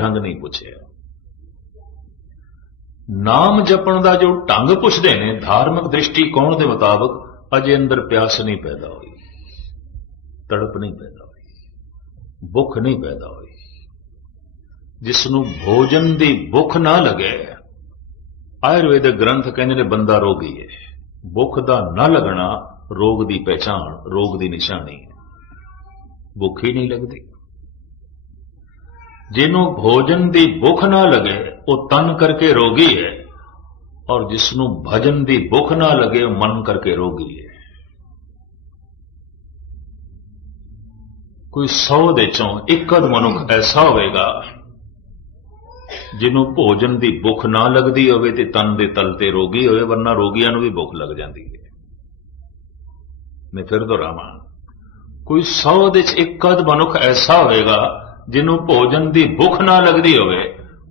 ढंग नहीं पुछया। नाम जपण दा जो ढंग पुछदे ने धार्मिक दृष्टिकोण के मुताबिक अजे अंदर प्यास नहीं पैदा हुई, तड़प नहीं पैदा हुई, भुख नहीं पैदा हुई। जिसनों भोजन की भुख ना लगे, आयुर्वेदिक ग्रंथ कहते ने बंदा रोगी है। भुख का ना लगना रोग की पहचान, रोग की निशानी है। भुख ही नहीं लगती। जिन्हों भोजन की भुख ना लगे वो तन करके रोगी है, और जिसनों भजन की भुख ना लगे वो मन करके रोगी है। कोई 100 दे चों एक अध मनुख ऐसा होगा जिन्हों भोजन की भुख ना लगती होवे ते तन दे तल ते रोगी होवे, वरना रोगियां नूं भी भुख लग जाती है। मैं फिर दोहरावां, कोई 100 दे एक अध मनुख ऐसा होगा जिन्हों भोजन की भुख ना लगती होवे,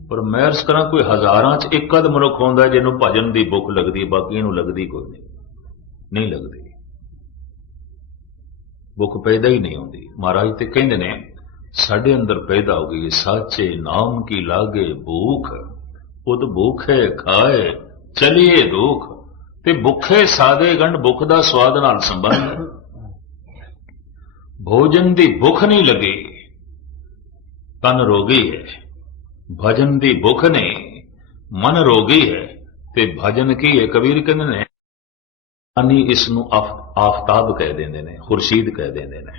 पर मैं अर्ज करा कोई हजारां च एक अध मनुख होंदा जिन्हों भजन की भुख लगती, बाकी नूं लगती कोई नहीं लगती। भुख पैदा ही नहीं होती। महाराज ते कहंदे ने साडे अंदर पैदा हो गई साचे नाम की लागे भूख, उद भूखे खाए चलिए दुख। ते भुखे सादे गंढ भुख दा स्वाद नाल संबंध। भोजन की भुख नहीं लगी, तन रोगी है। भजन की भुख नहीं, मन रोगी है। ते भजन की है, कबीर कहंदे ने इसनूं आफताब कह देंदे ने, खुर्शीद कह देंदे ने।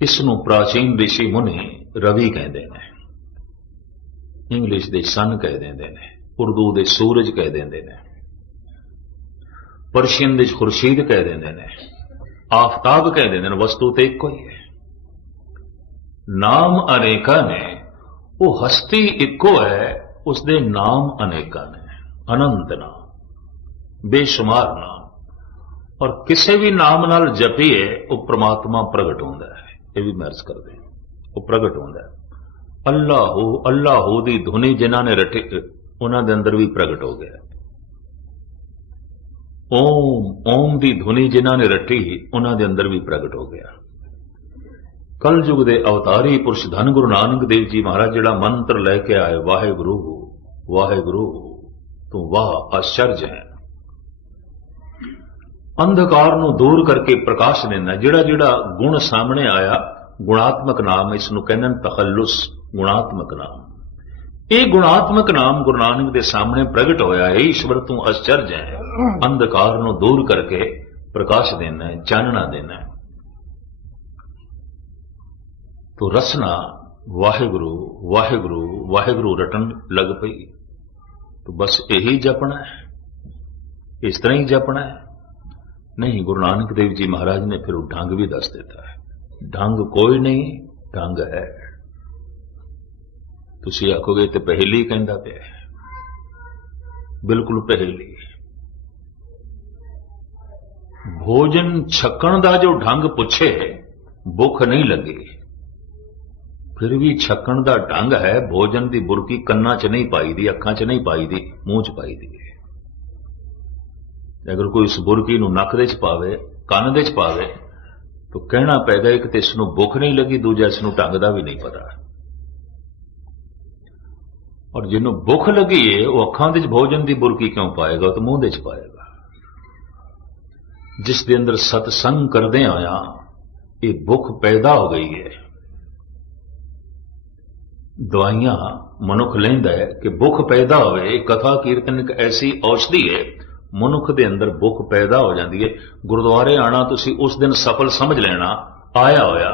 इसनूं प्राचीन ऋषि मुनि रवि कहते हैं, इंग्लिश दे सन कह देंदे ने, उर्दू दे सूरज कह देंदे ने, पर्शियन दे खुर्शीद कह देंदे ने, आफताब कह देंदे ने। वस्तु तो एक ही है। नाम अनेका ने, वो हस्ती इको है, उसके नाम अनेका ने। अनंत नाम, बेशुमार नाम, और किसी भी नाम नाल जपीए वो परमात्मा प्रगट होंदा है। ये भी महर्ज कर दे, वो प्रगट होंदा है। अल्लाह हो दी धुनी जिन्हां ने रटी उन्हां दे अंदर भी प्रगट हो गया। ओम ओम दी धुनी जिन्हां ने रटी उन्हां दे अंदर भी प्रगट हो गया। कल युग दे अवतारी पुरुष धन गुरु नानक देव जी महाराज जिहड़ा मंत्र लैके आए, वाहेगुरु वाहेगुरु तू वाह आश्चर्य है। अंधकार नूं दूर करके प्रकाश देना। जिहड़ा जिहड़ा गुण सामने आया, गुणात्मक नाम इसनूं कहंदे ने तखल्लुस, गुणात्मक नाम। ये गुणात्मक नाम गुरु नानक दे सामने प्रगट होया है। ईश्वर तू आश्चर्य है। अंधकार नूं दूर करके प्रकाश देना है, चानना देना है। तो रसना वाहेगुरु वाहेगुरु वाहेगुरु रटन लग पई। तो बस यही जपना है, इस तरह ही जपना है। नहीं, गुरु नानक देव जी महाराज ने फिर ढंग भी दस देता है। ढंग कोई नहीं, ढंग है। तुसी आखोगे तो पहेली कहंदा पिया है, बिल्कुल पहेली। भोजन छकण दा जो ढंग पुछे, भुख नहीं लगी, फिर भी छकण दा ढंग है। भोजन की बुरकी कन्ना च नहीं पाई दी, अखां च नहीं पाई दी, मूंह च पाई दी। अगर कोई उस बुरकी नूं नक दे च पावे, कन दे च पावे, तो कहना पैदा एक तो इसनूं भुख नहीं लगी, दूजा इसनूं ढंग दा भी नहीं पता। और जिन्हों भुख लगी है वो अखां दे च भोजन की बुरकी क्यों पाएगा, तो मूंह दे च पाएगा। जिस दे अंदर सत्संग करदे आया ये भुख पैदा हो गई है। दवाइयां मनुख लैंदा है कि भुख पैदा होवे। कथा कीर्तन एक ऐसी औषधि है, मनुख दे अंदर भुख पैदा हो जाती है। गुरुद्वारे आना तुसी उस दिन सफल समझ लेना आया होया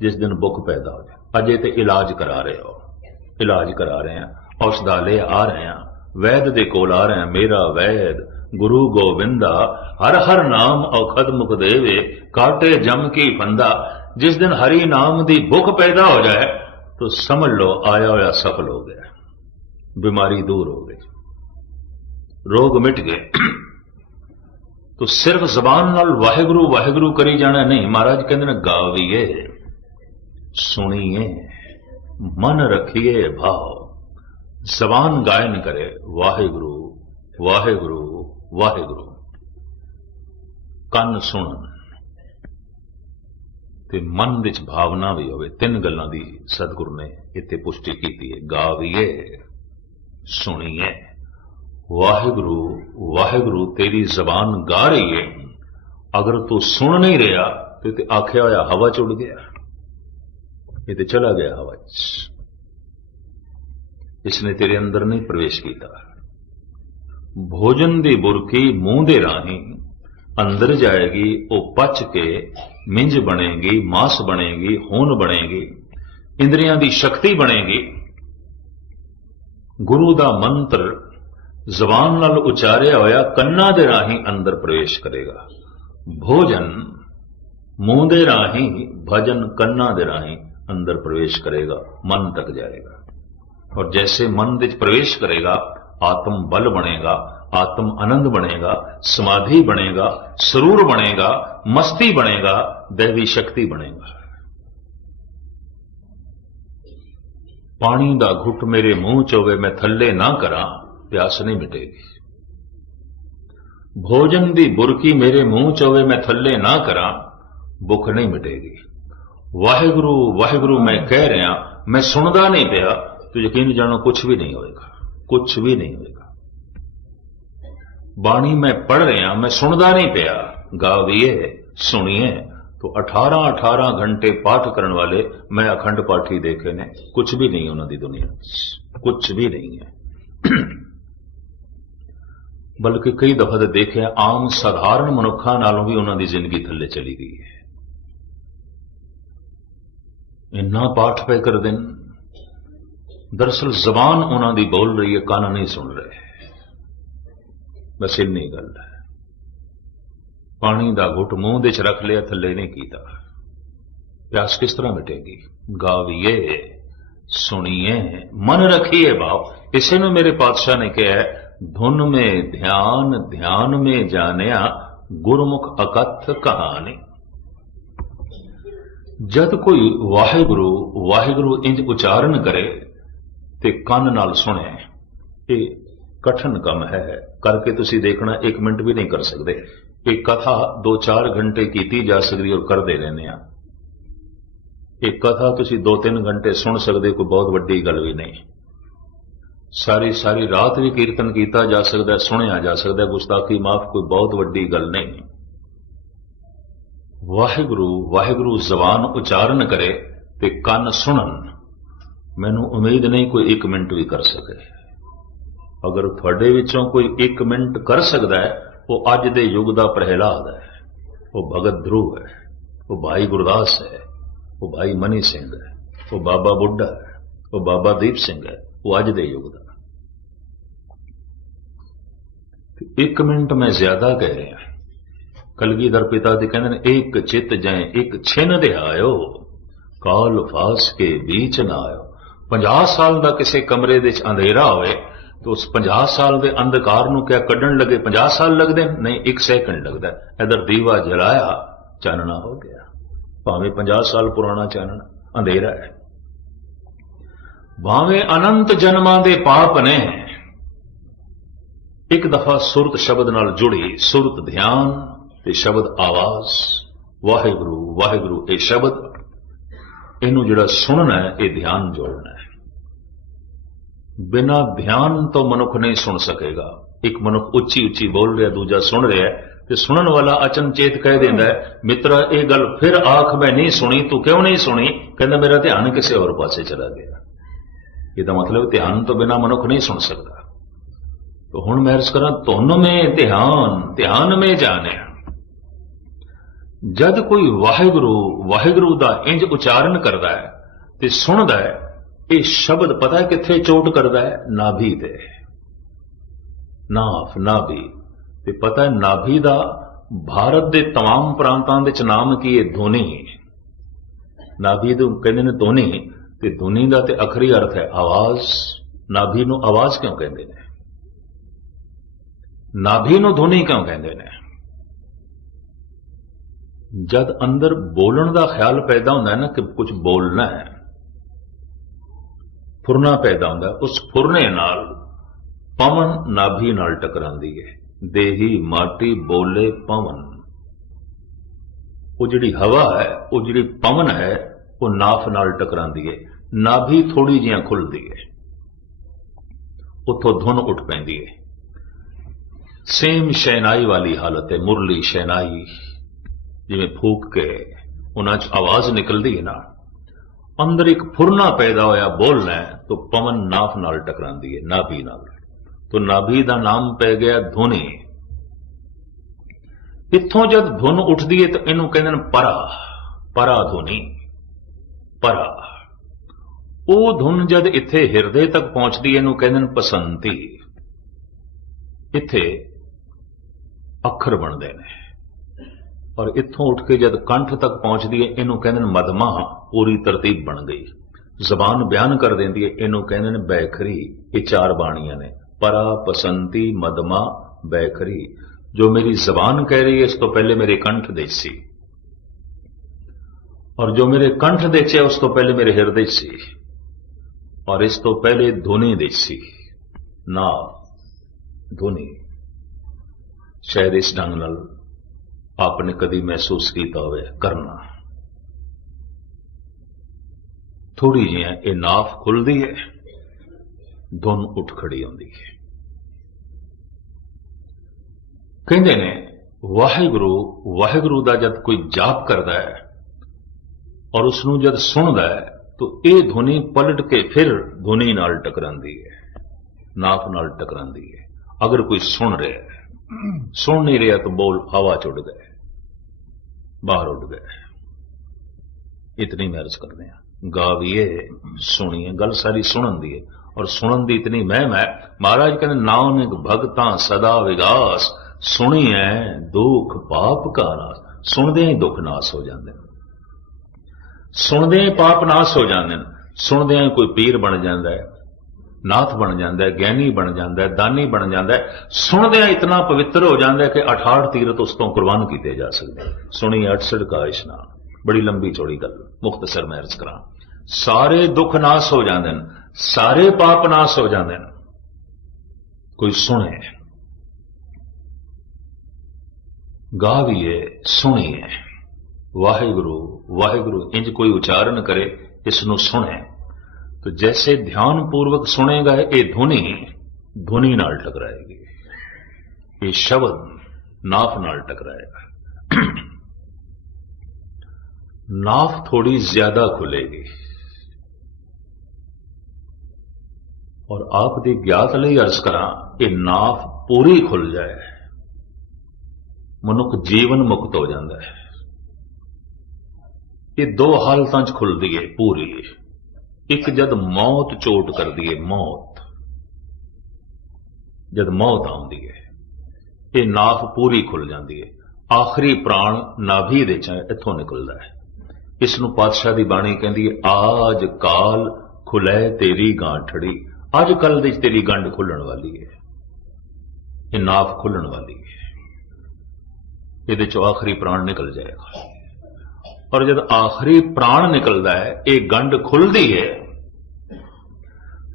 जिस दिन भुख पैदा हो जाए। अजे तो इलाज करा रहे हो, इलाज करा रहे हैं, औषधालय आ रहे हैं, वैद दे कोल आ रहे हैं। मेरा वैद गुरु गोविंदा, हर हर नाम औखद मुख देवे, काटे जम की फंदा। जिस दिन हरि नाम दी भुख पैदा हो जाए तो समझ लो आया होया सफल हो गया, बीमारी दूर हो गई, रोग मिट गए। तो सिर्फ जबान नाल वाहेगुरु वाहेगुरु करी जाना नहीं। महाराज कहते हैं गावीए, सुनिए, मन रखिए भाव। जबान गायन करे वाहेगुरु वाहेगुरु वाहेगुरु, कन सुन। ਤੇ ਮਨ ਵਿੱਚ ਭਾਵਨਾ ਵੀ ਹੋਵੇ। ਤਿੰਨ ਗੱਲਾਂ ਦੀ ਸਤਿਗੁਰੂ ਨੇ ਇੱਥੇ ਪੁਸ਼ਟੀ ਕੀਤੀ ਹੈ। ਗਾਵੀਏ, ਸੁਣੀਏ। ਵਾਹਿਗੁਰੂ ਵਾਹਿਗੁਰੂ ਤੇਰੀ ਜ਼ਬਾਨ ਗਾ ਰਹੀ ਹੈ, ਅਗਰ ਤੂੰ ਸੁਣ ਨਹੀਂ ਰਿਹਾ ਤੇ ਆਖਿਆ ਹੋਇਆ ਹਵਾ ਚ ਉੱਡ ਗਿਆ, ਇਹ ਤੇ ਚਲਾ ਗਿਆ ਹਵਾ ਚ, ਇਸਨੇ ਤੇਰੇ ਅੰਦਰ ਨਹੀਂ ਪ੍ਰਵੇਸ਼ ਕੀਤਾ। ਭੋਜਨ ਦੀ ਬੁਰਕੀ ਮੂੰਹ ਦੇ ਰਾਹੀਂ ਅੰਦਰ ਜਾਏਗੀ, ਉਹ ਪਚ ਕੇ ਮਿੰਜ ਬਣੇਗੀ, ਮਾਸ ਬਣੇਗੀ, ਹੋਣ ਬਣੇਗੀ, ਇੰਦਰੀਆਂ ਦੀ ਸ਼ਕਤੀ ਬਣੇਗੀ। ਗੁਰੂ ਦਾ ਮੰਤਰ ਜ਼ਬਾਨ ਨਾਲ ਉਚਾਰਿਆ ਹੋਇਆ ਕੰਨਾਂ ਦੇ ਰਾਹੀਂ ਅੰਦਰ ਪ੍ਰਵੇਸ਼ ਕਰੇਗਾ। ਭੋਜਨ ਮੂੰਹ ਦੇ ਰਾਹੀਂ, ਭਜਨ ਕੰਨਾਂ ਦੇ ਰਾਹੀਂ ਅੰਦਰ ਪ੍ਰਵੇਸ਼ ਕਰੇਗਾ, ਮਨ ਤੱਕ ਜਾਏਗਾ। और जैसे मन विच प्रवेश करेगा, आत्म बल बनेगा, आत्म आनंद बनेगा, समाधि बनेगा, सरूर बनेगा, मस्ती बनेगा, दैवी शक्ति बनेगा। पानी दा घुट मेरे मुंह च होवे, मैं थल्ले ना करा, प्यास नहीं मिटेगी। भोजन दी बुरकी मेरे मुंह च होवे, मैं थल्ले ना करा, भुख नहीं मिटेगी। वाहिगुरु वाहिगुरु मैं कह रहा, मैं सुनदा नहीं पिया, तो यकीन जानो कुछ भी नहीं होएगा, कुछ भी नहीं होएगा। बाणी मैं पढ़ रहा, मैं सुनदा नहीं पिया, गाविए सुनिए। तो 18-18 घंटे पाठ करने वाले मैं अखंड पाठी देखे ने, कुछ भी नहीं उन्होंने दुनिया, कुछ भी नहीं है। बल्कि कई दफा तो देखे आम साधारण मनुखा नालों भी उन्होंने जिंदगी थले चली गई है। इन्ना पाठ पे कर दिन, दरअसल जबान उन्होंने बोल रही है, कान नहीं सुन रहे। बस इन्नी गल है। पानी का घुट मुंह दे च रख लिया, थले नहीं कीता, प्यास किस तरह मिटेगी। गाविए सुनिए, मन रखिए बाप। इसे ने मेरे पातशाह ने कहा है, धुन में ध्यान, ध्यान में जानिया, गुरमुख अकथ कहानी। जद कोई वाहिगुरु वाहिगुरु इंज उचारण करे ते कंन नाल सुने, ये कठिन काम है, करके तुसी देखना 1 मिनट भी नहीं कर सकते। एक कथा 2-4 घंटे की जा सकती और करते रहने। एक कथा तुसी 2-3 घंटे सुन सकते, कोई बहुत वड्डी गल भी नहीं। सारी सारी रात भी कीर्तन किया जा सकता है, सुनिया जा सकता है, गुस्ताखी माफ, कोई बहुत वड्डी गल नहीं। वाहिगुरु वाहिगुरु जबान उचारण करे ते कंन सुनन, मैनू उम्मीद नहीं कोई 1 मिनट भी कर सके। अगर थोड़े विचों कोई 1 मिनट कर सकता है, वो अज दे युग दा प्रहलाद है, वो भगत ध्रुव है, वो भाई गुरदास है, वो भाई मनी सिंह है, वो बाबा बुड्ढा है, वो बाबा दीप सिंह है, वो अज दे युग दा। 1 मिनट में ज्यादा कह रहे हैं। कलगीधर पिता जी कहते हैं, एक चित जाए एक छिन दे आयो, काल फास के बीच ना आयो। 50 साल का किसी कमरे दे अंधेरा होए, तो उस 50 साल के अंधकार नूं क्या कड्ढण लगे 50 साल लगते नहीं, 1 सेकंड लगता है। इधर दीवा जलाया, चानना हो गया, भावें 50 साल पुराना चानना, अंधेरा है। भावें अनंत जन्मां दे पाप ने, एक दफा सुरत शब्द नाल जुड़ी, सुरत ध्यान ते शब्द आवाज, वाहिगुरु वाहिगुरु ये शब्द, इनू जिहड़ा सुनना है, ये ध्यान जोड़ना है। बिना ध्यान तो मनुख नहीं सुन सकेगा। एक मनुख उच्ची उच्ची बोल रहा, दूजा सुन रहा है, तो सुनने वाला अचनचेत कह देता है, मित्रा ये गल फिर आख मैं नहीं सुनी, तू क्यों नहीं सुनी? कहता मेरा ध्यान किसी और पासे चला गया। ये मतलब ध्यान तो बिना मनुख नहीं सुन सकता। तो हुण मैं अर्ज करा, तुन में ध्यान, ध्यान में जाने। जद कोई वाहिगुरु वाहिगुरु दा इंज उचारण करता है ते सुनदा है, ये शब्द पता है कित्थे चोट करता है? नाभि ते, नाफ नाभि ते पता है नाभि दा भारत दे तमाम प्रांतां दे च नाम की है ध्वनि। नाभि दे कहंदे ने ध्वनि, ते ध्वनि दा ते आखरी अर्थ है आवाज। नाभि नूं आवाज क्यों कहंदे ने? नाभि नूं ध्वनि क्यों कहंदे ने? जद अंदर बोलण दा ख्याल पैदा होंदा है ना कि कुछ बोलना है, फुरना पैदा होंदा है, उस फुरने नाल पवन नाभि नाल टकरांदी है। देही माटी बोले पवन, वो जिहड़ी हवा है, वो जिहड़ी पवन है, वो नाफ नाल टकरांदी है, नाभि थोड़ी जिहां खुलदी है, उत्थों धुन उठ पैंदी है। सेम शहनाई वाली हालत है, मुरली शहनाई जिवें फूक के उन्हां च आवाज निकलदी है ना, अंदर एक फुरना पैदा होया बोलना है तो पवन नाफ नाल टकरांदी है, नाभि नाल, तो नाभि दा नाम पै गया धुनी। इत्थों जद धुन उठदी है तो इनू कहंदे ने परा, परा धुनी, परा। वो धुन जद इत्थे हिरदे तक पहुंचदी है, इनू कहंदे ने पसंती। इत्थे अखर बनदे ने, और इत्थों उठ के जद कंठ तक पहुंचदी है, इनू कहंदे ने मदमा, पूरी तरतीब बन गई, जबान बयान कर देंदी है, इनू कहंदे ने बैखरी। ये चार बाणियां ने, परा, पसंती, मदमा, बैखरी। जो मेरी जबान कह रही है, इस तो पहले मेरे कंठ दे सी, और जो मेरे कंठ दे च उस तो पहले मेरे हिरदे सी, और इस तो पहले धुनी दे सी, ना धुनी। शायद इस ढंग नाल आपने कदी महसूस किया होवे करना। थोड़ी जी ये नाफ खुलदी है, धुन उठ खड़ी होंदी है। कहते ने वाहिगुरु, वाहिगुरु दा जद कोई जाप करता है और उसनू जद सुनदा है तो ये ध्वनि पलट के फिर ध्वनि नाल टकरांदी है, नाफ नाल टकरांदी है। अगर कोई सुन रहा है, सुन नहीं रहा तो बोल हवा च उड़ गए, बाहर उड़ गए। इतनी मैं अर्ज करते हैं, गाविए सुनिए, गल सारी सुनन दी है, और सुनन दी इतनी महम है। महाराज कहते नानक भगतां सदा विगास, सुनी है दुख पाप का नाश। सुनदे ही दुख नाश हो जाते हैं, सुनदे ही पाप नाश हो जाते हैं। सुनदे ही कोई पीर बन जाता है, नाथ बन जाता है, ज्ञानी बन जाता है, दानी बन जाता है। सुनदे इतना पवित्र हो जाता है कि 68 तीरथ उस तो कुर्बान किए जा सकते हैं। सुनी 68 का इशनान, बड़ी लंबी चौड़ी गल, मुख्तसर मैं अर्ज करा। सारे दुख नाश हो जाते हैं, सारे पाप नाश हो जाते हैं। कोई सुने, गाविए, सुनिए, वाहिगुरु वाहिगुरु इंज कोई उच्चारण करे, इसनु सुने तो जैसे ध्यान पूर्वक सुनेगा ये ध्वनि, ध्वनि नाल टकराएगी, ये शब्द नाफ नाल टकराएगा। नाफ थोड़ी ज्यादा खुलेगी, और आप दी ज्ञात लई अर्ज करा कि नाफ पूरी खुल जाए, मनुख जीवन मुक्त हो जाता है। ये दो हालतां च खुलदी है पूरी। एक जद मौत चोट कर दी है, मौत जद मौत आउंदी है, ये नाफ पूरी खुल जाती है। आखिरी प्राण नाभि दे च इथों निकलता है। इसनूं पातशाह दी बाणी कहती है, आज काल खुलै तेरी गांठड़ी। अज कल दी तेरी गंढ खुलण वाली है, ये नाफ खुलण वाली है, ये चो आखिरी प्राण निकल जाएगा। और जब आखिरी प्राण निकलता है, ये गंढ खुलती है,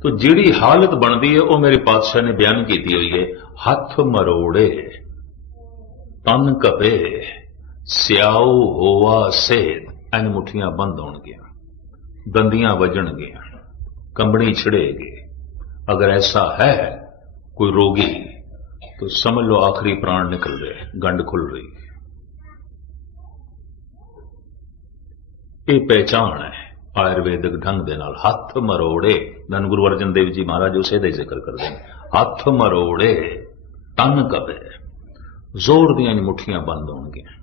तो जिहड़ी हालत बनती है वो मेरे पातशाह ने बयान की हुई है। हथ मरोड़े तन कपे स्याऊ होवा सेत। इन मुठियां बंद होणगियां, दंदियां वजणगियां, कंबनी छिड़ेगी। अगर ऐसा है कोई रोगी तो समझ लो आखिरी प्राण निकल रहे, गंढ खुल रही। ये पहचान है आयुर्वेदिक ढंग दे नाल। हथ मरोड़े, धन गुरु अर्जन देव जी महाराज उसे दे जिक्र करते हैं। हथ मरोड़े तन कपे, जोर दियां मुठियां बंद होणगियां,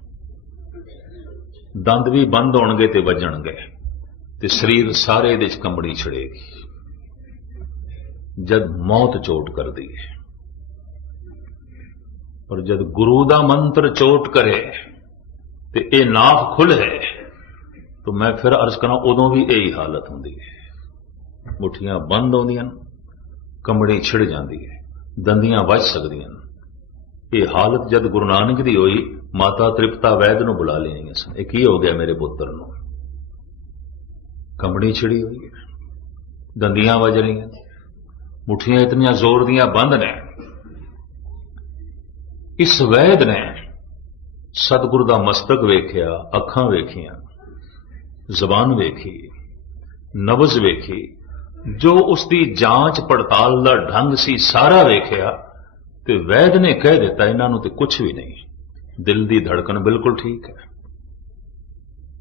दंद भी बंद होणगे ते वजणगे, ते शरीर सारे दे कंबनी छिड़ेगी। जद मौत चोट कर दी है, और जद गुरु दा मंत्र चोट करे ते ये नाफ खुले, तो मैं फिर अर्ज करा उदों भी यही हालत होंदी है। मुठियां बंद होंदियां, कंबड़ी छिड़ जाती है, दंदियां वज सकदियां। ये हालत जद गुरु नानक दी होई, माता तृप्ता वैद नूं बुला लेनी सन। ये की हो गया मेरे पुत्र नूं? कंबड़ी छिड़ी हुई है, दंदियां वज रही, मुठियां इतनियां जोर दियां बंद ने। इस वैद ने सतगुरु दा मस्तक वेख्या, अखां वेखियां, ਜ਼ਬਾਨ ਵੇਖੀ, ਨਬਜ਼ ਵੇਖੀ, ਜੋ ਉਸਦੀ ਜਾਂਚ ਪੜਤਾਲ ਦਾ ਢੰਗ ਸੀ ਸਾਰਾ ਵੇਖਿਆ ਤੇ ਵੈਦ ਨੇ ਕਹਿ ਦਿੱਤਾ ਇਹਨਾਂ ਨੂੰ ਤੇ ਕੁਝ ਵੀ ਨਹੀਂ। ਦਿਲ ਦੀ ਧੜਕਣ ਬਿਲਕੁਲ ਠੀਕ ਹੈ,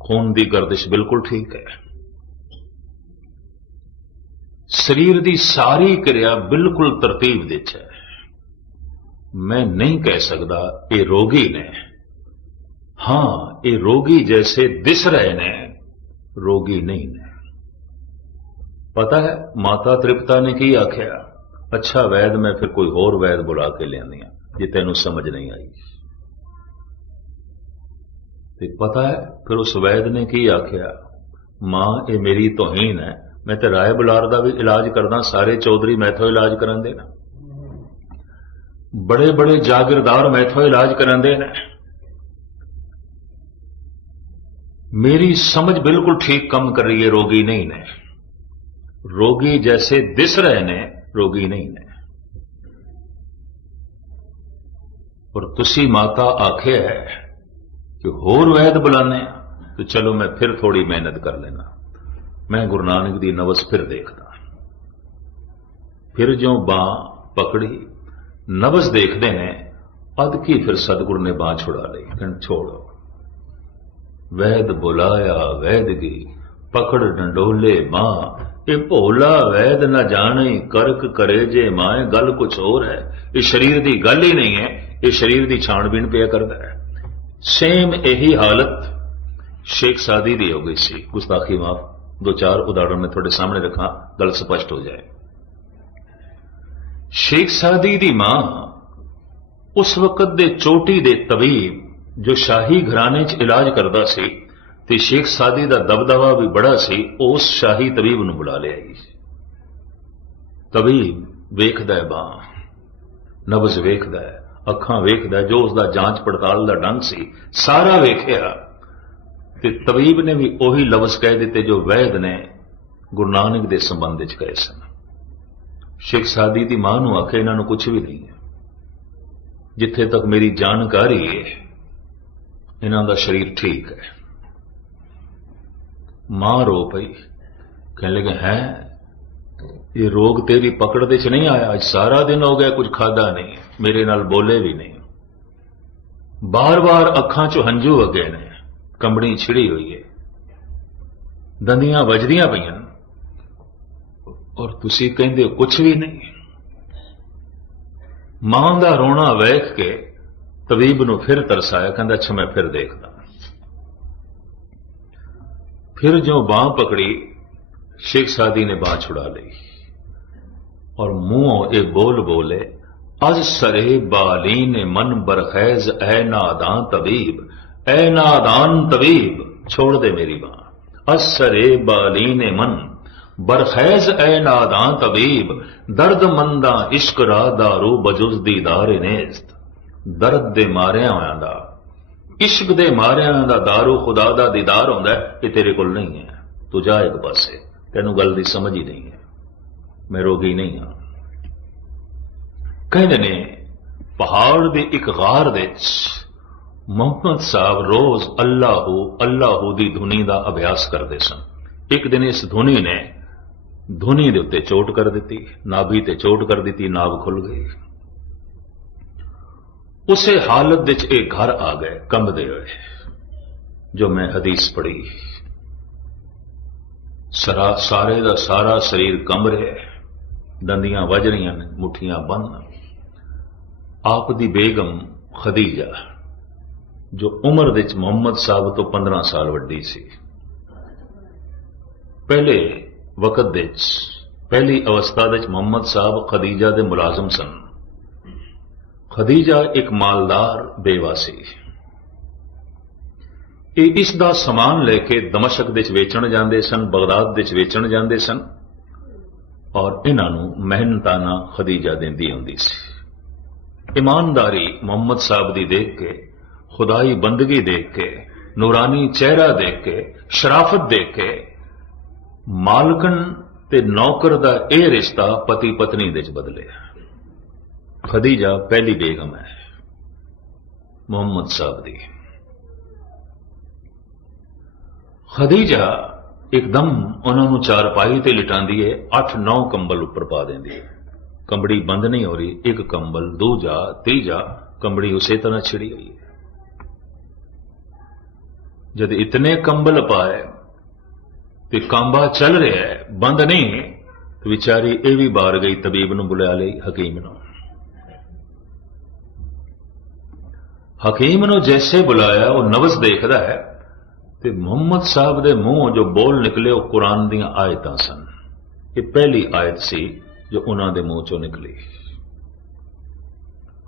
ਖੂਨ ਦੀ ਗਰਦਿਸ਼ ਬਿਲਕੁਲ ਠੀਕ ਹੈ, ਸਰੀਰ ਦੀ ਸਾਰੀ ਕਿਰਿਆ ਬਿਲਕੁਲ ਤਰਤੀਬ ਵਿੱਚ ਹੈ। ਮੈਂ ਨਹੀਂ ਕਹਿ ਸਕਦਾ ਇਹ ਰੋਗੀ ਨੇ, ਹਾਂ ਇਹ ਰੋਗੀ ਜੈਸੇ ਦਿਸ ਰਹੇ ਨੇ, ਰੋਗੀ ਨਹੀਂ ਨੇ। ਪਤਾ ਹੈ ਮਾਤਾ ਤ੍ਰਿਪਤਾ ਨੇ ਕੀ ਆਖਿਆ? ਅੱਛਾ ਵੈਦ ਮੈਂ ਫਿਰ ਕੋਈ ਹੋਰ ਵੈਦ ਬੁਲਾ ਕੇ ਲਿਆਂਦੀ ਆ ਜੇ ਤੈਨੂੰ ਸਮਝ ਨਹੀਂ ਆਈ। ਤੇ ਪਤਾ ਹੈ ਫਿਰ ਉਸ ਵੈਦ ਨੇ ਕੀ ਆਖਿਆ? ਮਾਂ ਇਹ ਮੇਰੀ ਤੋਹੀਨ ਹੈ, ਮੈਂ ਤੇ ਰਾਏ ਬੁਲਾਰ ਦਾ ਵੀ ਇਲਾਜ ਕਰਦਾ, ਸਾਰੇ ਚੌਧਰੀ ਮੈਥੋਂ ਇਲਾਜ ਕਰਾਂਦੇ ਨੇ, ਬੜੇ ਬੜੇ ਜਾਗੀਰਦਾਰ ਮੈਥੋਂ ਇਲਾਜ ਕਰਾਂਦੇ ਨੇ, मेरी समझ बिल्कुल ठीक कम कर रही है, रोगी नहीं ने। रोगी जैसे दिस रहे ने, रोगी नहीं ने। और तुसी माता आखे है कि होर वैद बुलाने, तो चलो मैं फिर थोड़ी मेहनत कर लेना। मैं गुरु नानक दी नवस फिर देखदा, फिर जो बां पकड़ी नवस देखते ने, अद की फिर सतगुरु ने बां छुड़ा ली, कहन छोड़ो। वैद बुलाया वैदगी, पकड़ डंडोले मां, ये भोला वैद न जाने करक करे जे माए। गल कुछ और है, ये शरीर की गल ही नहीं है, ये शरीर की छाणबीन पिया करता है। सेम यही हालत शेख सादी दी हो गई सी। गुस्ताखी माफ, दो चार उदाहरण मैं थोड़े सामने रखा, गल स्पष्ट हो जाए। शेख सादी दी मां उस वक्त दे चोटी दे तबीब जो शाही घराने च इलाज करता सी, ते शेख सादी दा दबदबा भी बड़ा सी, उस शाही तबीब नूं बुला लिया। तबीब वेखदा है बां, नबज वेखदा है, अखां वेखदा है, जो उसका जांच पड़ताल का ढंग सी सारा वेखिया, ते तबीब ने भी उही लफ्ज कह दिते जो वैद ने गुरु नानक दे संबंध च कहे सन। शेख सादी दी मां नूं आखे इन्हां नूं कुछ भी नहीं है, जिथे तक मेरी जानकारी है इन्हां दा शरीर ठीक है। मां रो पई, कहने लगे हैं ये रोग तेरी पकड़ दे च नहीं आया, आज सारा दिन हो गया कुछ खादा नहीं, मेरे नाल बोले भी नहीं, बार बार अखां चो हंझू वगे ने, कंबड़ी छिड़ी हुई है, दंदियां वजदियां पईयां, और तुसी कहंदे हो कुछ भी नहीं। मां दा रोना वेख के तबीब नूं फिर तरसाया, कहंदा अच्छा मैं फिर देखदा। फिर जो बां पकड़ी, शेख सादी ने बां छुड़ा ली और मुंहों ये बोल बोले, अज सरे बालीन मन बरखैज ए नादां तबीब, ए नादान तबीब, छोड़ दे मेरी बां। अज सरे बालीन मन बरखैज ए नादां तबीब, दर्द मंदा इश्क रा दारू बजुज दीदार नेस्त। दर्द दे मारिया होया दा, इश्क दे मारिया दा दारू खुदा दा दीदार होंदा है, ये तेरे कोल नहीं है, तू जा एक पासे, तेनू गल दी समझ ही नहीं है, मैं रोगी नहीं हाँ। कहने ने पहाड़ दे एक गार दे मोहम्मद साहब रोज अल्लाहू अल्लाहू दी धुनी दा अभ्यास करते सन। एक दिन इस धुनी ने धुनी दे उत्ते चोट कर दी, नाभि ते चोट कर दी, नाभ खुल गई। उसे हालत विच एक घर आ गए कंबदे हुए, जो मैं हदीस पढ़ी, सारे दा सारा शरीर कंब रहा, दंदियां वज रही ने, मुठियां बंद। आप दी बेगम खदीजा जो उम्र विच मोहम्मद साहब तो 15 साल वड्डी सी, पहले वक्त विच पहली अवस्था विच मोहम्मद साहब खदीजा दे मुलाजम सन। खदीजा एक मालदार बेवा सी, इसका समान लेके दमशक दे वेचण जाते सन, बगदाद दे वेचण जाते सन, और इन्हों मेहनताना खदीजा देंदी होंदी सी। ईमानदारी मोहम्मद साहब दी देख के, खुदाई बंदगी देख के, नूरानी चेहरा देख के, शराफत देख के, मालकन ते नौकर दा यह रिश्ता पति पत्नी दे बदले। खदीजा पहली बेगम है मोहम्मद साहब दी। ਖਦੀਜਾ ਇੱਕਦਮ ਉਹਨਾਂ ਨੂੰ ਚਾਰਪਾਈ ਤੇ ਲਿਟਾਉਂਦੀ ਹੈ, 8-9 ਕੰਬਲ ਉੱਪਰ ਪਾ ਦਿੰਦੀ ਹੈ। ਕੰਬੜੀ ਬੰਦ ਨਹੀਂ ਹੋ ਰਹੀ, ਇੱਕ ਕੰਬਲ, ਦੂਜਾ, ਤੀਜਾ, ਕੰਬੜੀ ਉਸੇ ਤਰ੍ਹਾਂ ਛਿੜੀ ਹੋਈ ਹੈ। ਜਦ ਇਤਨੇ ਕੰਬਲ ਪਾਏ ਤੇ ਕਾਂਬਾ ਚੱਲ ਰਿਹਾ ਹੈ, ਬੰਦ ਨਹੀਂ, ਤੇ ਵਿਚਾਰੀ ਇਹ ਵੀ ਬਾਹਰ ਗਈ, ਤਬੀਬ ਨੂੰ ਬੁਲਾ ਲਈ, ਹਕੀਮ ਨੂੰ। ਹਕੀਮ ਨੂੰ ਜੈਸੇ ਬੁਲਾਇਆ, ਉਹ ਨਬਜ਼ ਦੇਖਦਾ ਹੈ ਤੇ ਮੁਹੰਮਦ ਸਾਹਿਬ ਦੇ ਮੂੰਹੋਂ ਜੋ ਬੋਲ ਨਿਕਲੇ ਉਹ ਕੁਰਾਨ ਦੀਆਂ ਆਇਤਾਂ ਸਨ। ਇਹ ਪਹਿਲੀ ਆਇਤ ਸੀ ਜੋ ਉਹਨਾਂ ਦੇ ਮੂੰਹ ਚੋਂ ਨਿਕਲੀ।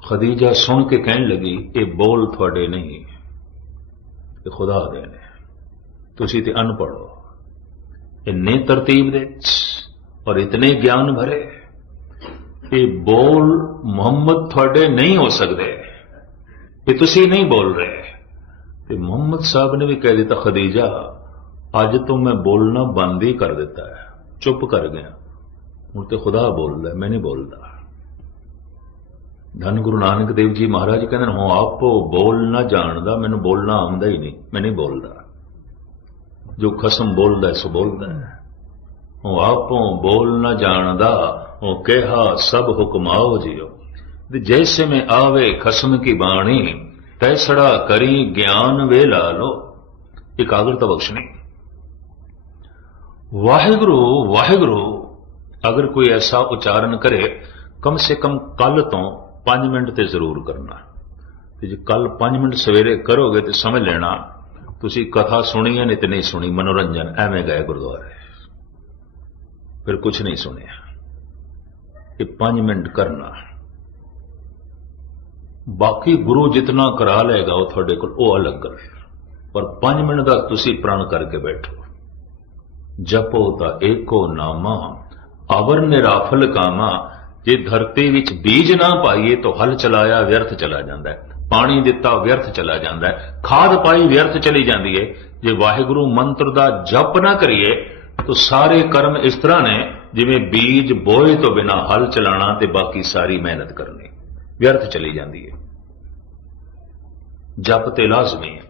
ਖਦੀਜਾ ਸੁਣ ਕੇ ਕਹਿਣ ਲੱਗੀ, ਇਹ ਬੋਲ ਤੁਹਾਡੇ ਨਹੀਂ, ਇਹ ਖੁਦਾ ਦੇ ਨੇ, ਤੁਸੀਂ ਤੇ ਅਨਪੜ੍ਹ ਹੋ। ਇੰਨੇ ਤਰਤੀਬ ਦੇ ਵਿੱਚ ਔਰ ਇਤਨੇ ਗਿਆਨ ਭਰੇ, ਇਹ ਬੋਲ ਮੁਹੰਮਦ ਤੁਹਾਡੇ ਨਹੀਂ ਹੋ ਸਕਦੇ, ਇਹ ਤੁਸੀਂ ਨਹੀਂ ਬੋਲ ਰਹੇ। ਤੇ ਮੁਹੰਮਦ ਸਾਹਿਬ ਨੇ ਵੀ ਕਹਿ ਦਿੱਤਾ, ਖਦੀਜਾ ਅੱਜ ਤੋਂ ਮੈਂ ਬੋਲਣਾ ਬੰਦ ਹੀ ਕਰ ਦਿੱਤਾ ਹੈ, ਚੁੱਪ ਕਰ ਗਿਆ, ਹੁਣ ਤੇ ਖੁਦਾ ਬੋਲਦਾ, ਮੈਂ ਨਹੀਂ ਬੋਲਦਾ। ਧੰਨ ਗੁਰੂ ਨਾਨਕ ਦੇਵ ਜੀ ਮਹਾਰਾਜ ਕਹਿੰਦੇ ਨੇ, હું ਆਪੋ ਬੋਲ ਨਾ ਜਾਣਦਾ, ਮੈਨੂੰ ਬੋਲਣਾ ਆਉਂਦਾ ਹੀ ਨਹੀਂ, ਮੈਂ ਨਹੀਂ ਬੋਲਦਾ। ਜੋ ਖਸਮ ਬੋਲਦਾ ਸੋ ਬੋਲਦਾ ਹੈ। હું ਆਪੋ ਬੋਲ ਨਾ ਜਾਣਦਾ, ਉਹ ਕਿਹਾ ਸਭ ਹੁਕਮਾਓ ਜਿਓ। जैसे में आवे खसम की बाणी, तैसड़ा करी ज्ञान वे ला लो। एकाग्रता बख्शनी। वाहिगुरु वाहिगुरु अगर कोई ऐसा उच्चारण करे, कम से कम कल तो 5 मिनट ते जरूर करना। जे कल 5 मिनट सवेरे करोगे तो समझ लेना तुसी कथा सुनी है, नहीं तो नहीं सुनी, मनोरंजन एवं गए गुरुद्वारे, फिर कुछ नहीं सुनिया। ये 5 मिनट करना, बाकी गुरु जितना करा लेगा वो थोड़े को वो अलग कर। पर 5 मिनट का तुसी प्रण करके बैठो। जपो ता एको नामा, अवर निराफल कामा। जे धरती विच बीज ना पाइए तो हल चलाया व्यर्थ चला जाता है, पानी दिता व्यर्थ चला जाता है, खाद पाई व्यर्थ चली जाती है। जे वाहिगुरु मंत्र का जप ना करिए तो सारे कर्म इस तरह ने जिवें बीज बोए तो बिना हल चलाना ते बाकी सारी मेहनत करनी व्यर्थ चली जाती है। जप ते लाजमी है।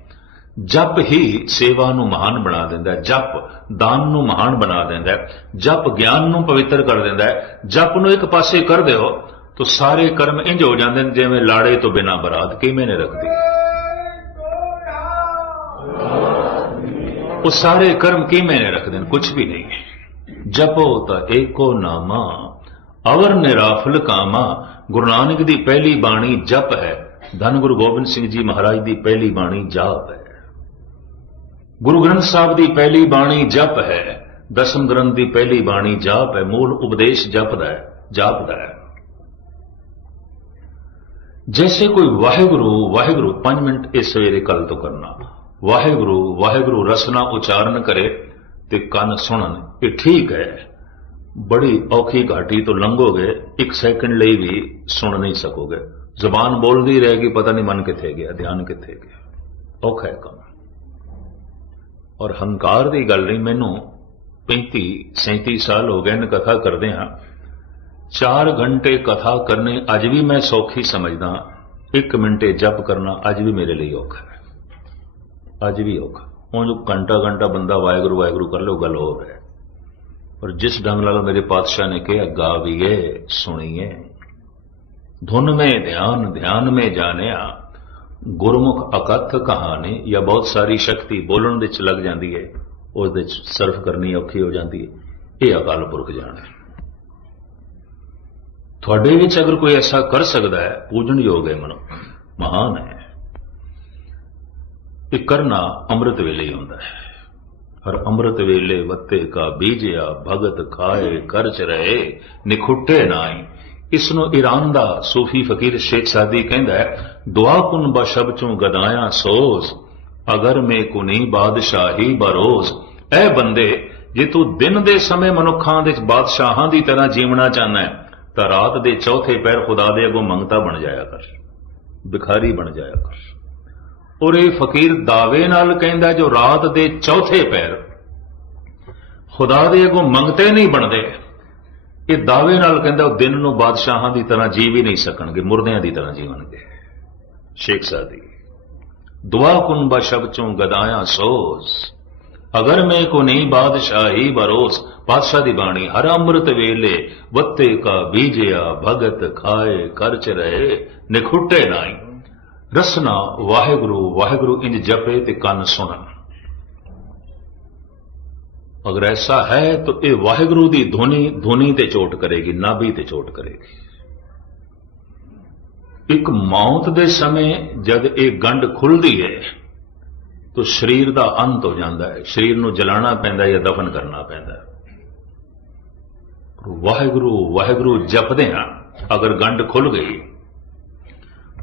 जप ही सेवा नूं महान बना देंदा है, जप दान नूं महान बना देंदा है, जप ज्ञान नूं पवित्र कर देंदा है। जप नूं एक पासे कर दिओ तो सारे कर्म इंज हो जाते हैं जिवें लाड़े तो बिना बरात किवें ने रखदी। वो सारे कर्म किवें ने रखदे ने, कुछ भी नहीं। जपो ता एको नामा, अवर निराफल कामा। गुरु नानक दी पहली बाणी जप है। धन गुरु गोबिंद सिंह जी महाराज दी पहली बाणी जाप है। गुरु ग्रंथ साहब दी पहली बाणी जप है। दसम ग्रंथ दी पहली बाणी जाप है। मूल उपदेश जपदा है, जापदा है। जैसे कोई वाहिगुरु वाहिगुरु 5 मिनट इस सवेरे कल तो करना। वाहिगुरु वाहिगुरु रसना उच्चारण करे ते कान सुनन, ये ठीक है। बड़ी औखी घाटी तो लंघोगे, 1 सेकंड ਲਈ भी सुन नहीं सकोगे। जुबान बोलती रहेगी, पता नहीं मन किथे गया, ध्यान किथे गया। औखा है काम। और हंकार की गल नहीं, मैनू 35-37 साल हो गए कथा करदे हां। 4 घंटे कथा करने अज भी मैं सौखी समझदा, 1 मिनटे जप करना अज भी मेरे लिए औखा है, अज भी औखा। हुण जो घंटा घंटा बंदा वाहिगुरू वाहिगुरू कर लो, गल हो है। और जिस ढंग नाल मेरे पातशाह ने कहा, गावीए सुनिए, धुन में ध्यान ध्यान में जानिया, गुरमुख अकथ कहानी। या बहुत सारी शक्ति बोलण दे च लग जाती है, उस सर्फ करनी औखी हो जाती है। ये अकाल पुरख जाने। थोड़े विच अगर कोई ऐसा कर सकता है, पूजन योग है, मनुख महान है। ये करना अमृत वेले ही होंदा है। हर अमृत वेले वत्ते का बीजिया, भगत खाए करच रहे, निखुटे नाई। इसनों ईरान दा सूफी फकीर शेख सादी कहंदा है, दुआ कुन बशब चों गदाया सोज, अगर में कुनी बादशाही बरोज। ऐ बंदे, जे तू दिन दे समय मनुखां दे बादशाहां दी तरह जीवना चाहना है, तां रात दे चौथे पैर खुदा दे अगों मंगता बन जाया कर, भिखारी बन जाया कर। और ये फकीर दावे नाल कहंदा, जो रात दे चौथे पैर खुदा दे अगों मंगते नहीं बनते, ये दावे नाल कहंदा दिन नूं बादशाहां दी तरह जी भी नहीं सकणगे, मुर्दियां दी तरह जीवणगे। शेख सादी दुआ कुन बशब चों गदाया सोज, अगर मैं को नहीं बादशाही बरोस पातशाह दी बाणी हर अमृत वेले वत्ते का बीजया भगत खाए खर्च रहे निखुटे नाई रसना वाहेगुरु वाहेगुरु इंज जपे ते कन सुनन। अगर ऐसा है तो ये वाहेगुरु दी धुनी धुनी ते चोट करेगी, नाभि ते चोट करेगी। एक मौत दे समय जद एक गंढ खुलदी है तो शरीर का अंत हो जाता है, शरीर नूं जलाना पैंदा या दफन करना पैंदा। वाहेगुरु वाहेगुरु जपदे हां अगर गंढ खुल गई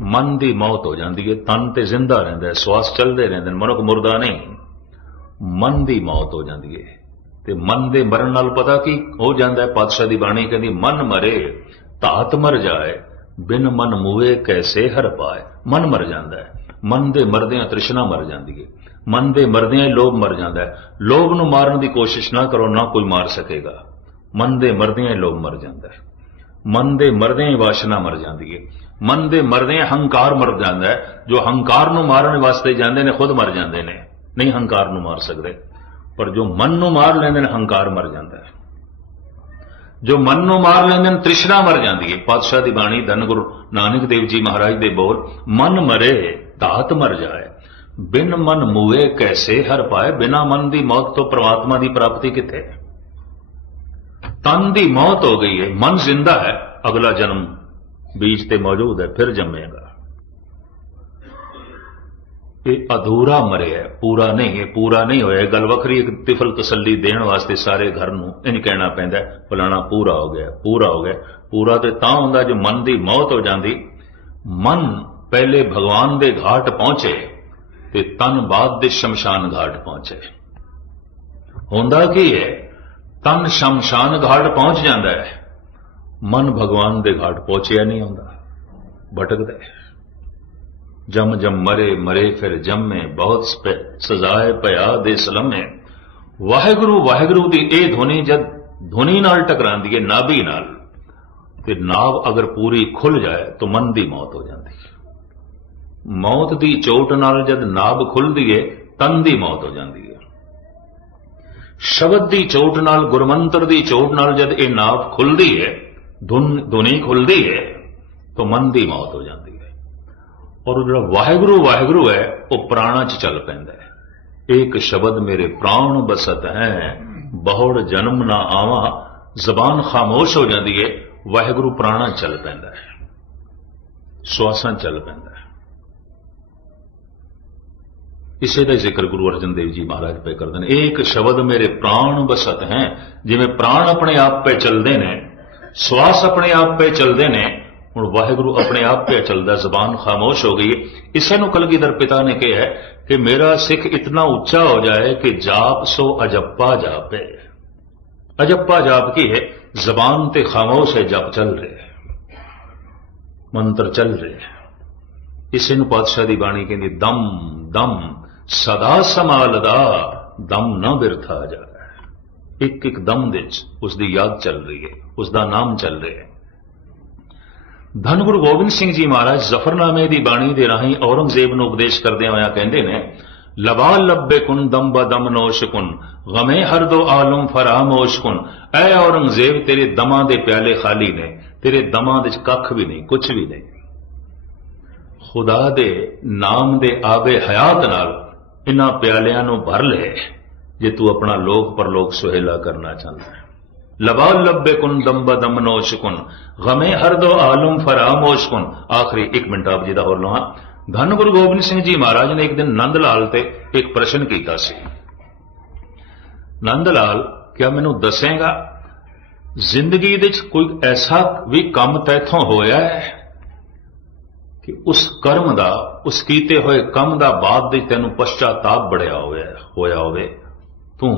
मन की मौत हो जाती है, तन ते जिंदा रहिंदा है, श्वास चलते रहंदे, मनुख मुर्दा नहीं, मन की मौत हो जाती है। ते मन दे मरण नाल पता की हो जाता है, पातशाह दी बाणी कहंदी मन मरे धात मर जाए बिन मन मुए कैसे हर पाए। मन मर जाता है, मन दे मरदियां तृष्णा मर जाती है, मन दे मरदियां ही लोभ मर जाता है। लोभ नूं मारन की कोशिश ना करो, ना कोई मार सकेगा। मन दे मरदियां ही लोभ मर जाता है, मन दे मरदियां ही वासना मर जाती है, मन दे मरदियां हंकार मर जाता है। जो हंकार नूं मारन वास्ते जांदे ने खुद मर जाते हैं, नहीं हंकार नूं मार सकते, पर जो मन नूं मार लैंदे ने हंकार मर जाता है। जो मन नूं मार लैंदे ने तृष्णा मर जाती है। पातशाह दी बाणी धन गुरु नानक देव जी महाराज दे बोल मन मरे धात मर जाए बिन मन मुए कैसे हर पाए। बिना मन दी मौत तो परमात्मा दी प्राप्ति किथे। तन दी मौत हो गई है, मन जिंदा है, अगला जन्म बीज ते मौजूद है, फिर जमेगा। ये अधूरा मरे है, पूरा नहीं है, पूरा नहीं होया। गल वखरी एक तिफल तसल्ली देने वास्ते सारे घर नूं इंज कहना पैंदा फलाना पूरा हो गया, पूरा हो गया। पूरा तो तां हुंदा जो मन दी मौत हो जाती। मन पहले भगवान दे घाट पहुंचे ते तन बाद दे शमशान घाट पहुंचे। हुंदा की है, तन शमशान घाट पहुंच जाता है, मन भगवान दे घाट पहुंचिया नहीं होंदा, भटकदा है। जम जम मरे मरे फिर जमे बहुत सजाए पया दे सलमे। वाहेगुरु वाहेगुरु दी ए धुनी जद धुनी नाल टकरांदी है नाभि नाल, ते नाभ अगर पूरी खुल जाए तो मन दी मौत हो जाती है। मौत दी चोट नाल जद नाभ खुलदी है तन दी मौत हो जाती है। शब्द दी चोट नाल गुरमंत्र दी चोट नाल जद ए नाभ खुलदी है, धुनी खुलदी है, तो मन दी मौत हो जाती है। और जो वाहेगुरु वाहेगुरु है वह प्राणा च चल पैंदा है। एक शब्द मेरे प्राण बसत है बहुड़ जन्म ना आवा। जबान खामोश हो जाती है, वाहेगुरु प्राणा चल पैंदा है, श्वासां चल पैंदा है। इसे का जिक्र गुरु अर्जन देव जी महाराज पे करते हैं। एक शब्द मेरे प्राण बसत हैं, जिवें प्राण अपने आप पे चलते ने, श्वास अपने आप पे चलते ने, हुण वाहेगुरु अपने आप पे चलता, जबान खामोश हो गई। इसे नूं कलगीधर पिता ने कहा है कि मेरा सिख इतना उच्चा हो जाए कि जाप सो अजप्पा जापे। अजप्पा जाप की है, जबान ते खामोश है, जप चल रहे, मंत्र चल रहे। इसे नूं पातशाह दी बाणी कहंदी दम दम सदा संभालदा दम न बिरथा जाए। एक एक दम विच उसकी याद चल रही है, उसका नाम चल रहा है। धन गुरु गोबिंद सिंह जी महाराज जफरनामे की बाणी दे राही औरंगजेब नूं उपदेश करदे होया कहंदे ने लबा लब्बे कुन दम ब दम नोश कुन गमे हर दो आलम फरामोश कुन। ऐ औरंगजेब तेरे दमां दे प्याले खाली ने, तेरे दमां दे कख भी नहीं, कुछ भी नहीं। खुदा दे नाम दे आबे हयात नाल इन्हां प्यालियां नूं भर ले जे तू अपना लोक परलोक सुहेला करना चाहता है। लबा लब्बे कुन दम ब दम नोश कुन गमे हर दो आलम फरामोश कुन। आखिरी 1 मिनट आप जी दा होर लवां। धन गुरु गोबिंद सिंह जी महाराज ने एक दिन नंद लाल ते एक प्रश्न किया सी। नंद लाल, क्या मैनू दसेगा जिंदगी दे कोई ऐसा भी काम तैथों होया है कि उस कर्म दा, उस कीते हुए कम दा बाद दे तैनू पश्चाताप बड़िया होया होवे, तू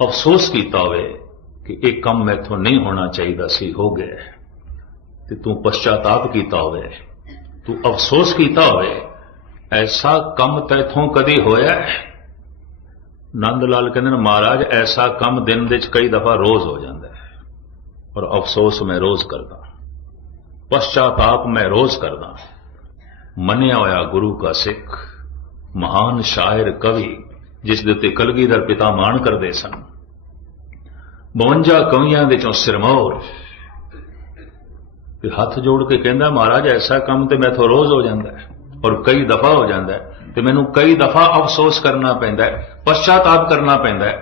अफसोस कीता होवे कि एक कम मैथों नहीं होना चाहिए सी, हो गया, ते तू पश्चाताप कीता होवे, तू अफसोस कीता होवे, ऐसा कम तैथों कदी होया है? नंद लाल कहते हैं महाराज ऐसा कम दिन दे कई दफा रोज हो जाता है, और अफसोस मैं रोज करदा, पश्चाताप मैं रोज करदा। मनिया होया गुरु का सिख, महान शायर कवि, जिस दे उत्ते कलगीधर पिता मान करते सन। 52 कवियां दे चों सिरमौर ते हथ जोड़ के कहंदा महाराज ऐसा काम तो मैथों रोज हो जाता है और कई दफा हो जाता है तो मैनू कई दफा अफसोस करना पैंदा है, पश्चाताप करना पैंदा है।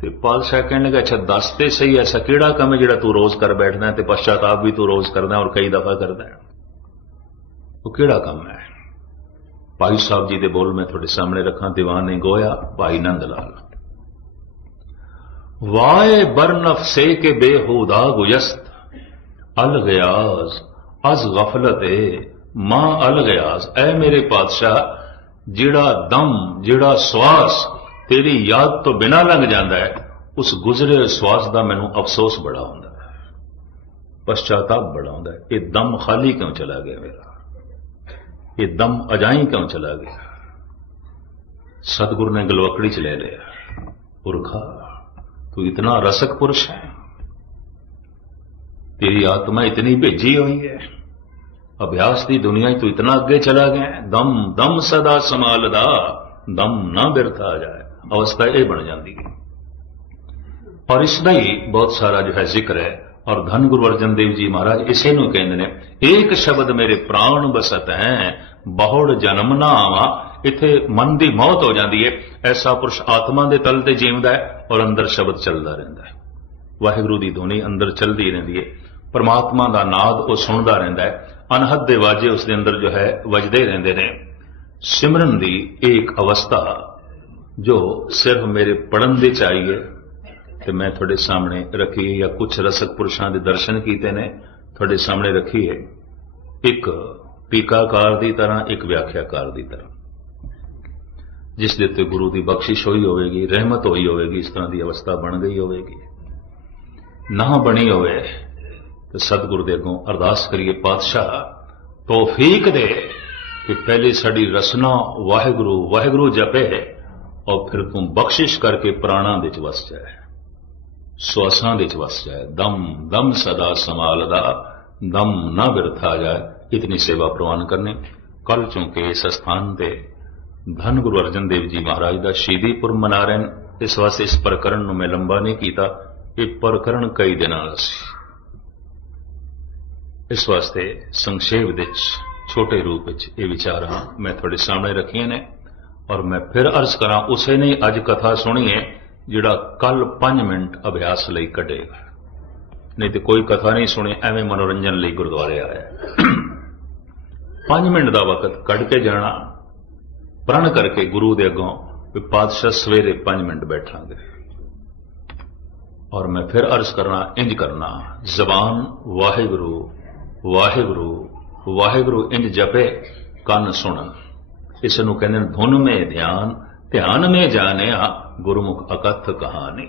ते पातशाह कहने लगा अच्छा दस ते सही ऐसा किहड़ा काम है जिहड़ा तू रोज कर बैठदा है ते पश्चाताप भी तू रोज करदा और कई दफा करदा है, वो किहड़ा काम है? भाई साहब जी दे बोल मैं थोड़े सामने रखा। दीवाने गोया भाई नंद लाल। वाए बरनफ से के बेहुदा गुयस्त अल गयाज अज गफलत मां अल गयाज। ऐ मेरे पातशाह जिहड़ा दम जिहड़ा श्वास तेरी याद तो बिना लंघ जाता है उस गुजरे श्वास का मैनू अफसोस बड़ा होंदा है, पश्चाताप बड़ा होंदा है। ये दम खाली क्यों चला गया मेरा, ये दम अजाई क्यों चला गया? सतगुरु ने गलवकड़ी च ले लिया। पुरखा तू इतना रसक पुरुष है, तेरी आत्मा इतनी भेजी हुई है, अभ्यास की दुनिया तू इतना अगे चला गया। दम दम सदा संभालदा दम ना बिरथा जाए, अवस्था यह बन जाती है। और इसका ही बहुत सारा जो है जिक्र है। और धन गुरु अर्जन देव जी महाराज इसे नूं कहंदे ने, एक शब्द मेरे प्राण बसत है बहुड़ जन्म ना आवा। इत्थे मन की मौत हो जाती है। ऐसा पुरुष आत्मा के तल ते जीवदा है और अंदर शब्द चलता रहता है। वाहिगुरू की धुनी अंदर चलती रहती है, परमात्मा का नाद वो सुनता रहता है, अनहद दे वाजे उसके अंदर जो है वजदे रहते हैं। सिमरन की एक अवस्था जो सिर्फ मेरे पढ़न दे चाहिए तो मैं थोड़े सामने रखी है, या कुछ रसक पुरुषों के दर्शन किए ने थोड़े सामने रखी है। एक टीकाकार की तरह, एक व्याख्याकार की तरह, जिस दे उत्ते गुरु की बख्शिश हुई होगी, रहमत हुई होगी, इस तरह की अवस्था बन गई होगी। ना बनी होवे तो सतगुरु दे अगों अरदास करिए, पातशाह तौफीक दे कि पहले साड़ी रसना वाहिगुरू वाहिगुरू जपे और फिर तू बख्शिश करके प्राणा दे वस जाए, श्वासां दे वस जाए। दम दम सदा संभालदा दम ना बिरथा जाए। इतनी सेवा प्रवान करने। कल चूंकि इस स्थान पर धन गुरु अर्जन देव जी महाराज का शहीदी पुरब मना रहे हैं, इस वास्ते इस प्रकरण मैं लंबा नहीं किया। ये प्रकरण कई दिन इस वास्ते संक्षेप विच छोटे रूप ये विचार मैं थोड़े सामने रखिए ने। और मैं फिर अर्ज करा, उसे ने अज कथा सुनी है जिहड़ा कल 5 मिनट अभ्यास लई कढेगा, नहीं तो कोई कथा नहीं सुनी, एवं मनोरंजन लई गुरुद्वारे आया। 5 मिनट का वक्त कढ़ के जाना, प्रण करके गुरु दे अगों पातशाह सवेरे 5 मिनट बैठांगे। और मैं फिर अर्ज करना, इंज करना, जबान वाहिगुरू वाहिगुरू वाहिगुरू इंज जपे, कन सुन। इस नूं कहंदे ने धुन में ध्यान, ध्यान में जानिया गुरुमुख अकथ कहानी।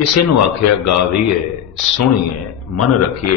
इसे नूं आखिया गावीए सुनिए मन रखिए।